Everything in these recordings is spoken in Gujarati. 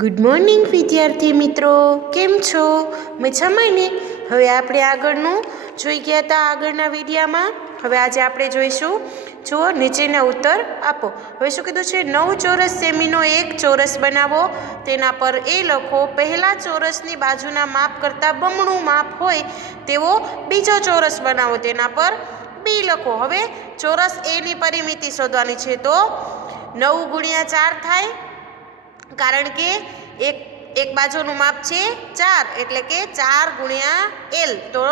ગુડ મોર્નિંગ વિદ્યાર્થી મિત્રો, કેમ છો? મજામાં ને? હવે આપણે આગળનું જોઈ ગયા હતા આગળના વિડીયામાં. હવે આજે આપણે જોઈશું, જુઓ નીચેના ઉત્તર આપો. હવે શું કીધું છે? 9 ચોરસ સેમીનો એક ચોરસ બનાવો, તેના પર એ લખો પહેલા ચોરસની બાજુના માપ કરતાં બમણું માપ હોય તેવો બીજો ચોરસ બનાવો, તેના પર બી લખો. હવે ચોરસ એની પરિમિતિ શોધવાની છે, તો 9 ગુણ્યા 4 થાય, કારણ કે એક બાજુનું માપ છે 4, એટલે કે 4 ગુણ્યા એલ, તો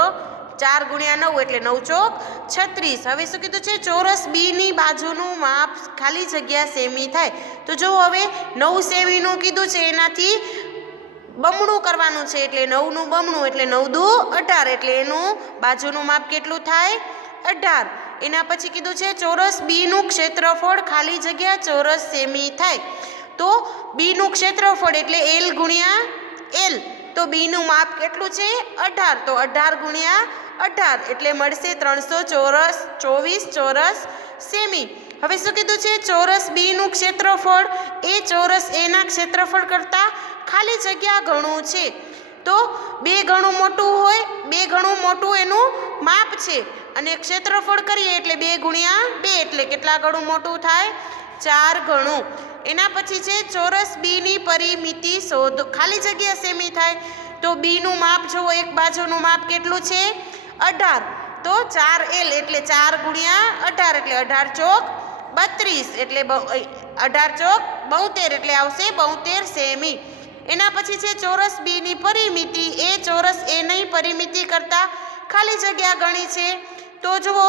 4 ગુણ્યા 9 એટલે 9 ચોક 36. હવે શું કીધું છે? ચોરસ બી ની બાજુનું માપ ખાલી જગ્યા સેમી થાય. તો જો હવે 9 સેમીનું કીધું છે, એનાથી બમણું કરવાનું છે, એટલે 9 નું બમણું એટલે 9 દુ 18, એટલે એનું બાજુનું માપ કેટલું થાય? 18. એના પછી કીધું છે ચોરસ બી નું ક્ષેત્રફળ ખાલી જગ્યા ચોરસ સેમી થાય. તો બી નું ક્ષેત્રફળ એટલે એલ ગુણ્યા એલ, તો બી નું માપ કેટલું છે? 18, તો 18 ગુણ્યા 18 એટલે મળશે 324 ચોરસ સેમી. હવે શું કીધું છે? ચોરસ બી નું ક્ષેત્રફળ એ ચોરસ એ ના ક્ષેત્રફળ કરતાં ખાલી જગ્યા ઘણું છે. તો 2 ગણું મોટું હોય, 2 ગણું મોટું એનું માપ છે, અને ક્ષેત્રફળ કરીએ એટલે 2 ગુણ્યા 2 એટલે કેટલા ગણું મોટું થાય? 4 ગણું. એના પછી છે ચોરસ બી ની પરિમિતિ શોધો, ખાલી જગ્યા સેમી થાય. તો બી નું માપ જુઓ, એક બાજુનું માપ કેટલું છે? 18, તો 4L એટલે 4 ગુણ્યા 18 એટલે 18 ચોક 32, એટલે 18 ચોક 72 એટલે આવશે 72 સેમી. એના પછી છે ચોરસ બી ની પરિમિતિ એ ચોરસ એ ની પરિમિતિ કરતાં ખાલી જગ્યા ગણી છે. તો જુઓ,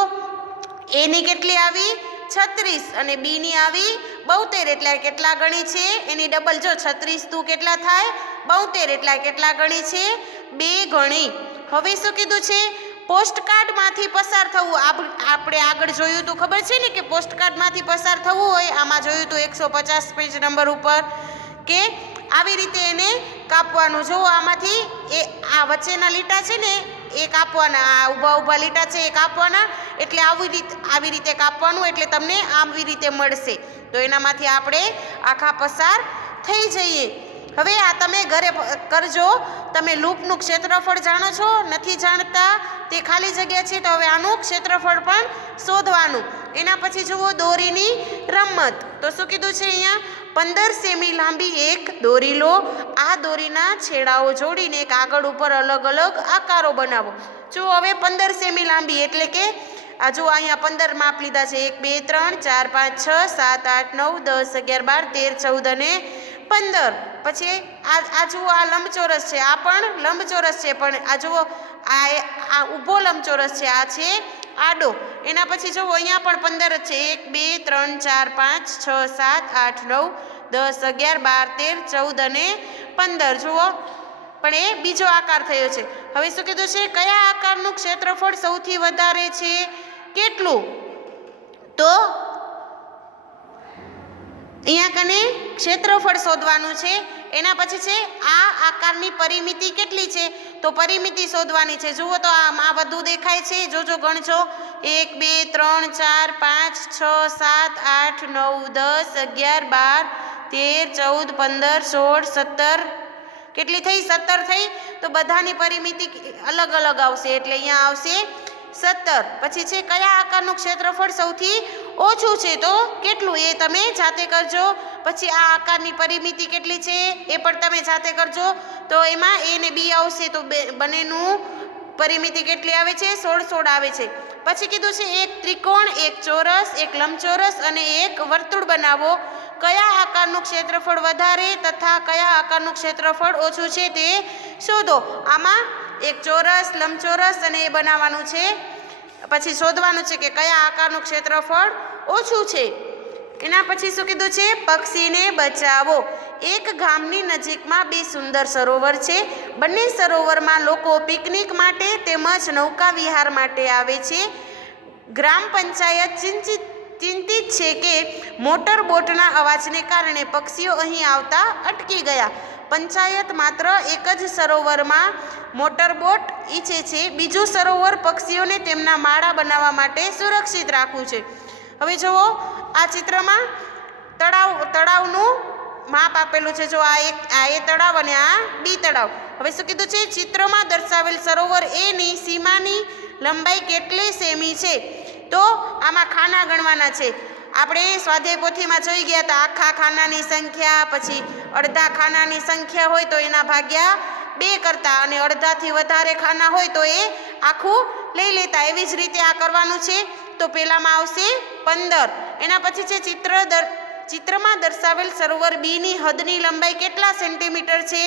એ ની કેટલી આવી? 36, અને બી ની આવી 72, એટલે કેટલા ગણી છે? એની ડબલ. જો 36 તું કેટલા થાય? 72, એટલે કેટલા ગણી છે? 2 ગણી. હવે શું કીધું છે? પોસ્ટકાર્ડમાંથી પસાર થવું. આપણે આગળ જોયું તો ખબર છે ને કે પોસ્ટકાર્ડમાંથી પસાર થવું હોય, આમાં જોયું તો 150 પેજ નંબર ઉપર, કે આવી રીતે એને કાપવાનું. જો આમાંથી આ વચ્ચેના લીટા છે ને એ કાપવાના, આ ઊભા લીટા છે એ કાપવાના, એટલે આવી રીતે કાપવાનું, એટલે તમને આવી રીતે મળશે. તો એનામાંથી આપણે આખા પસાર થઈ જઈએ. હવે આ તમે ઘરે કરજો. તમે લૂપનું ક્ષેત્રફળ જાણો છો? નથી જાણતા? તે ખાલી જગ્યા છે, તો હવે આનું ક્ષેત્રફળ પણ શોધવાનું. એના પછી જુઓ દોરીની રમત. તો શું કીધું છે અહીંયા? 15 સેમી લાંબી એક દોરી લો, આ દોરીના છેડાઓ જોડીને કાગળ ઉપર અલગ અલગ આકારો બનાવો. જો હવે 15 સેમી લાંબી એટલે કે આ જો અહીંયા 15 માપ લીધા છે, 1 2 3 4 5 6 7 8 9 10 11 12 13 14 અને 15. પછી આ જુઓ, આ લંબચોરસ છે, આ પણ લંબચોરસ છે, પણ આ જુઓ આ ઊભો લંબચોરસ છે, આ છે આડો. એના પછી જુઓ અહીંયા પણ 15 જ છે, 1 2 3 4 5 6 7 8 9 10 11 12 13 14 અને 15. જુઓ, પણ એ બીજો આકાર થયો છે. હવે શું કીધું છે? કયા આકારનું ક્ષેત્રફળ સૌથી વધારે છે? કેટલું? તો અહીંયા કને ક્ષેત્રફળ શોધવાનું છે. એના પછી છે આ આકારની પરિમિતિ કેટલી છે? તો પરિમિતિ શોધવાની છે. જુઓ તો આ બધું દેખાય છે, જોજો ગણજો. 1 2 3 4 5 6 7 8 9 10 11 12 13 14 15 16 17, કેટલી થઈ? 17 થઈ. તો બધાની પરિમિતિ અલગ અલગ આવશે, એટલે અહીંયા આવશે 17. પછી છે કયા આકારનું ક્ષેત્રફળ સૌથી ઓછું છે? તો કેટલું? એ તમે જાતે કરજો. પછી આ આકારની પરિમિતિ કેટલી છે એ પણ તમે જાતે કરજો. તો એમાં એ ને બી આવશે, તો બંનેનું પરિમિતિ કેટલી આવે છે? 16 આવે છે. પછી કીધું છે એક ત્રિકોણ, એક ચોરસ, એક લંબચોરસ અને એક વર્તુળ બનાવો. કયા આકારનું ક્ષેત્રફળ વધારે તથા કયા આકારનું ક્ષેત્રફળ ઓછું છે તે શોધો. આમાં એક ચોરસ, લંબચોરસ અને એ બનાવવાનું છે. પછી શોધવાનું છે કે કયા આકારનું ક્ષેત્રફળ ઓછું છે. એના પછી શું કીધું છે? પક્ષીને બચાવો. એક ગામની નજીકમાં 2 સુંદર સરોવર છે. બંને સરોવરમાં લોકો પિકનિક માટે તેમજ નૌકા વિહાર માટે આવે છે. ગ્રામ પંચાયત ચિંતિત છે કે મોટર બોટના અવાજને કારણે પક્ષીઓ અહીં આવતા અટકી ગયા. પંચાયત માત્ર એક જ સરોવરમાં મોટર બોટ ઈચ્છે છે, બીજું સરોવર પક્ષીઓને તેમના માળા બનાવવા માટે સુરક્ષિત રાખવું છે. હવે જુઓ, આ ચિત્રમાં તળાવનું માપ આપેલું છે. જો આ એ તળાવ અને આ બી તળાવ. હવે શું કીધું છે? ચિત્રમાં દર્શાવેલ સરોવર એની સીમાની લંબાઈ કેટલી સેમી છે? તો આમાં ખાના ગણવાના છે. આપણે સ્વાધ્યાય પોથીમાં જોઈ ગયા હતા આખા ખાનાની સંખ્યા, પછી અડધા ખાનાની સંખ્યા હોય તો એના ભાગ્યા 2 કરતા, અને અડધાથી વધારે ખાના હોય તો એ આખું લઈ લેતા. એવી જ રીતે આ કરવાનું છે. તો પહેલામાં આવશે 15. એના પછી છે ચિત્રમાં દર્શાવેલ સરોવર બીની હદની લંબાઈ કેટલા સેન્ટીમીટર છે?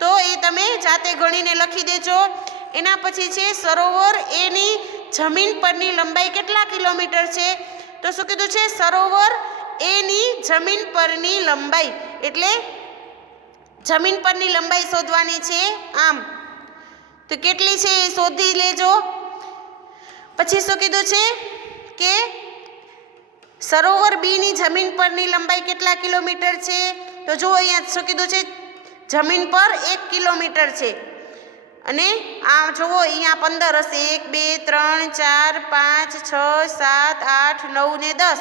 તો એ તમે જાતે ગણીને લખી દેજો. એના પછી છે સરોવર એની જમીન પરની લંબાઈ કેટલા કિલોમીટર છે? તો શું કીધું છે? સરોવર એની જમીન પરની લંબાઈ, એટલે જમીન પરની લંબાઈ શોધવાની છે. આમ તો કેટલી છે એ શોધી લેજો. પછી શું કીધું છે કે સરોવર બીની જમીન પરની લંબાઈ કેટલા કિલોમીટર છે? તો જુઓ અહીંયા શું કીધું છે? જમીન પર 1 કિલોમીટર છે. અને આ જુઓ અહીંયા 15 હશે. 1 2 3 4 5 6 7 8 9 ને 10.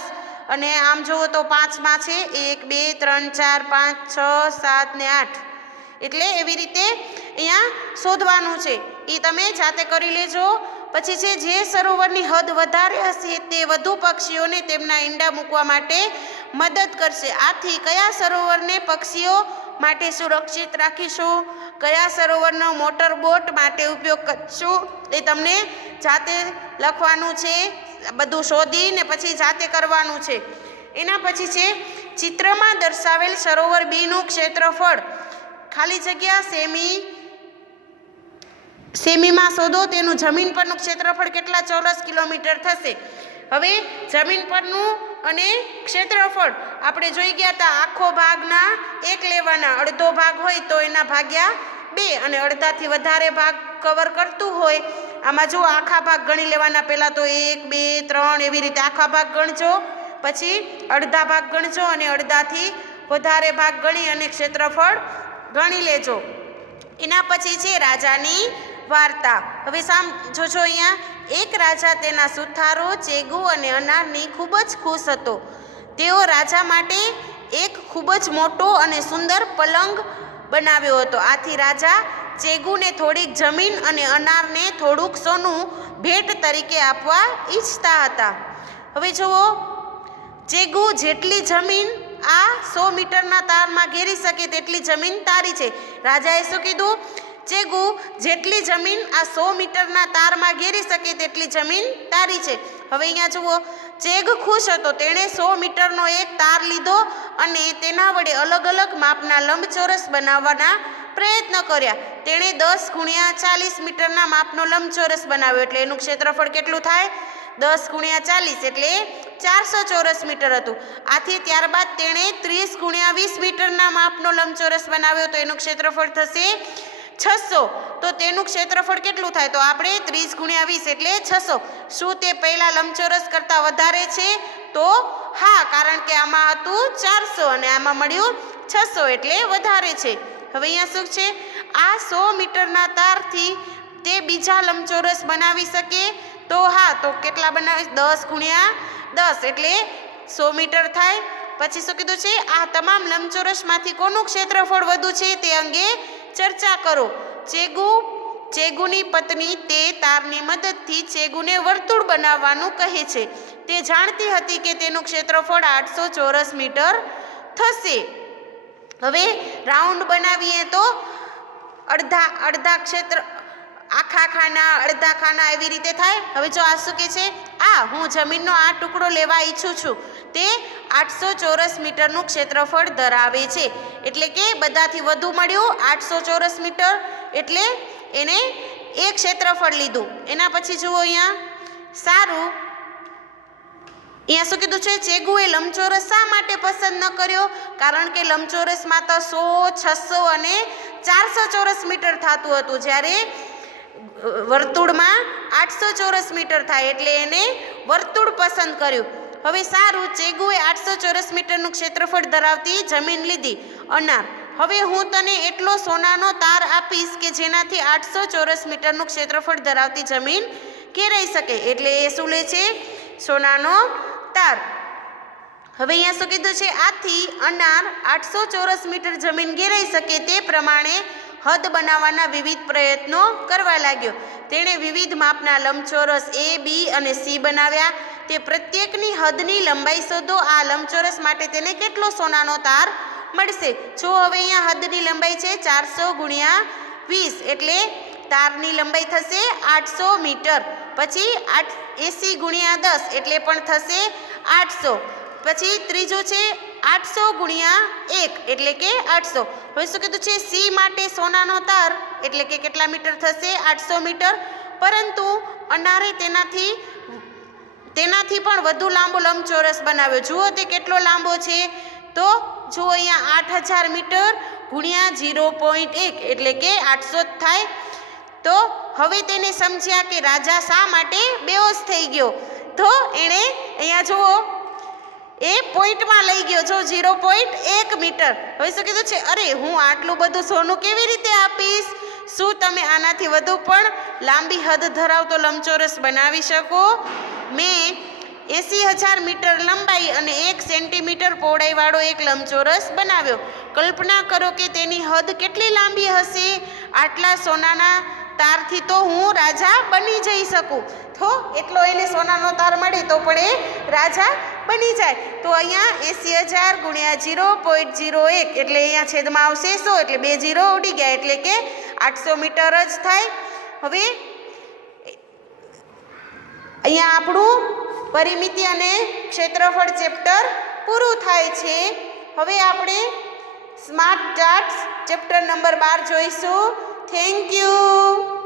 અને આમ જુઓ તો 5માં છે 1 2 3 4 5 6 7 ને 8. એટલે એવી રીતે અહીંયા શોધવાનું છે. એ તમે જાતે કરી લેજો. પછી છે જે સરોવરની હદ વધારે હશે તે વધુ પક્ષીઓને તેમના ઈંડા મૂકવા માટે મદદ કરશે. આથી કયા સરોવરને પક્ષીઓ માટે સુરક્ષિત રાખીશું, કયા સરોવરનો મોટર બોટ માટે ઉપયોગ કરીશું, એ તમને જાતે લખવાનું છે. બધું શોધીને પછી જાતે કરવાનું છે. એના પછી છે ચિત્રમાં દર્શાવેલ સરોવર બીનું ક્ષેત્રફળ ખાલી જગ્યા સેમીમાં શોધો. તેનું જમીન પરનું ક્ષેત્રફળ કેટલા ચોરસ કિલોમીટર થશે? હવે જમીન પરનું અને ક્ષેત્રફળ આપણે જોઈ ગયા હતા. આખો ભાગના 1 લેવાના, અડધો ભાગ હોય તો એના ભાગ્યા 2, અને અડધાથી વધારે ભાગ કવર કરતું હોય આમાં જો આખા ભાગ ગણી લેવાના. પહેલાં તો 1 2 3 એવી રીતે આખા ભાગ ગણજો, પછી અડધા ભાગ ગણજો, અને અડધાથી વધારે ભાગ ગણી અને ક્ષેત્રફળ ગણી લેજો. એના પછી છે રાજાની વાર્તા. હવે જોજો અહીંયા. એક રાજા તેના સુથારો, ચેગુ અને અનારની ખૂબ જ ખુશ હતો. તેઓ રાજા માટે એક ખૂબ જ મોટો અને સુંદર પલંગ બનાવ્યો હતો. આથી રાજા ચેગુને થોડીક જમીન અને અનારને થોડુંક સોનું ભેટ તરીકે આપવા ઈચ્છતા હતા. હવે જુઓ, ચેગુ જેટલી જમીન આ 100 મીટરના તારમાં ઘેરી શકે તેટલી જમીન તારી છે. રાજાએ શું કીધું? ચેગુ જેટલી જમીન આ 100 મીટરના તારમાં ઘેરી શકે તેટલી જમીન તારી છે. હવે અહીંયા જુઓ, ચેગ ખુશ હતો. તેણે 100 મીટરનો એક તાર લીધો અને તેના વડે અલગ અલગ માપના લંબચોરસ બનાવવાના પ્રયત્ન કર્યા. તેણે 10 × 40 મીટરના માપનો લંબચોરસ બનાવ્યો. એટલે એનું ક્ષેત્રફળ કેટલું થાય? 10 × 40 એટલે 400 ચોરસ મીટર હતું. આથી ત્યારબાદ તેણે 30 × 20 મીટરના માપનો લંબચોરસ બનાવ્યો. તો એનું ક્ષેત્રફળ થશે 600. તો તેનું ક્ષેત્રફળ કેટલું થાય? તો આપણે 30 × 20 એટલે 600. શું તે પહેલા લંબચોરસ કરતાં વધારે છે? તો હા, કારણ કે આમાં હતું 400 અને આમાં મળ્યું 600 એટલે વધારે છે. હવે અહીંયા શું છે? આ 100 મીટરના તારથી તે બીજા લંબચોરસ બનાવી શકે? તો હા. તો કેટલા બનાવીશ? 10 × 10 એટલે 100 મીટર થાય. પછી શું કીધું છે? આ તમામ લંબચોરસમાંથી કોનું ક્ષેત્રફળ વધુ છે તે અંગે ચર્ચા કરો. ચેગુની પત્ની તે તારની મદદથી ચેગુને વર્તુળ બનાવવાનું કહે છે. તે જાણતી હતી કે તેનું ક્ષેત્રફળ 800 ચોરસ મીટર થશે. હવે રાઉન્ડ બનાવીએ તો અડધા ક્ષેત્ર, આખા ખાના, અડધા ખાના એવી રીતે થાય. હવે જો આ શું કહે છે? હું જમીનનો આ ટુકડો લેવા ઈચ્છું છું. તે 800 ચોરસ મીટરનું ક્ષેત્રફળ ધરાવે છે. એટલે કે બધાથી વધુ મળ્યું 800 ચોરસ મીટર, એટલે એને એક ક્ષેત્રફળ લીધું. એના પછી જુઓ અહીંયા. સારું, અહીંયા શું કીધું છે? ચેગુએ લંબચોરસ શા માટે પસંદ ન કર્યો? કારણ કે લંબચોરસમાં તો 100, 600 અને 400 ચોરસ મીટર થતું હતું, જ્યારે વર્તુળમાં 800 ચોરસ મીટર થાય, એટલે એને વર્તુળ પસંદ કર્યું. હવે સારું, ચેગુએ 800 ચોરસ મીટરનું ક્ષેત્રફળ ધરાવતી જમીન લીધી. અનાર. હવે હું તને એટલો સોનાનો તાર આપીશ કે જેનાથી 800 ચોરસ મીટરનું ક્ષેત્રફળ ધરાવતી જમીન ઘેરાઈ શકે. એટલે એ શું લે છે? સોનાનો તાર. હવે અહીંયા શું કીધું છે, આથી અનાર 800 ચોરસ મીટર જમીન ઘેરાઈ શકે તે પ્રમાણે હદ બનાવવાના વિવિધ પ્રયત્નો કરવા લાગ્યો. તેણે વિવિધ માપના લંબચોરસ A, B અને C બનાવ્યા. તે પ્રત્યેકની હદની લંબાઈ શોધો. આ લંબચોરસ માટે તેને કેટલો સોનાનો તાર મળશે? જો હવે અહીંયા હદની લંબાઈ છે 400 ગુણ્યા 20 એટલે તારની લંબાઈ થશે 800 મીટર. પછી 80 ગુણ્યા 10 એટલે પણ થશે 800. પછી ત્રીજું છે 800 ગુણ્યા 1 એટલે કે 800. હવે શું કીધું છે, સી માટે સોનાનો તાર એટલે કે કેટલા મીટર થશે? 800 મીટર. પરંતુ અનારે તેનાથી પણ વધુ લાંબો લંબચોરસ બનાવ્યો. જુઓ તે કેટલો લાંબો છે, તો જુઓ અહીંયા 8000 મીટર ગુણ્યા 0.1 એટલે કે 800 જ થાય. તો હવે તેને સમજ્યા કે રાજા શા માટે બેહોશ થઈ ગયો. તો એણે અહીંયા જુઓ એ પોઈન્ટમાં લઈ ગયો, જો 0.1 મીટર. હવે શું કીધું છે, અરે હું આટલું બધું સોનું કેવી રીતે આપીશ? શું તમે આનાથી વધુ પણ લાંબી હદ ધરાવતો લંબચોરસ બનાવી શકો? મેં 80,000 મીટર લંબાઈ અને 1 સેન્ટીમીટર પહોળાઈવાળો એક લંબચોરસ બનાવ્યો. કલ્પના કરો કે તેની હદ કેટલી લાંબી હશે. આટલા સોનાના તારથી તો હું રાજા બની જઈ શકું. તો એટલો એને સોનાનો તાર મળે તો પણ એ રાજા બની જાય. તો અહીંયા 80,000 ગુણ્યા 0.01 એટલે અહીંયા છેદમાં આવશે 100 એટલે 2 0 ઉડી ગયા એટલે કે 800 મીટર જ થાય. હવે અહીંયા આપણું પરિમિતિ અને ક્ષેત્રફળ ચેપ્ટર પૂરું થાય છે. હવે આપણે સ્માર્ટ ચાર્ટ્સ ચેપ્ટર નંબર 12 જોઈશું. Thank you.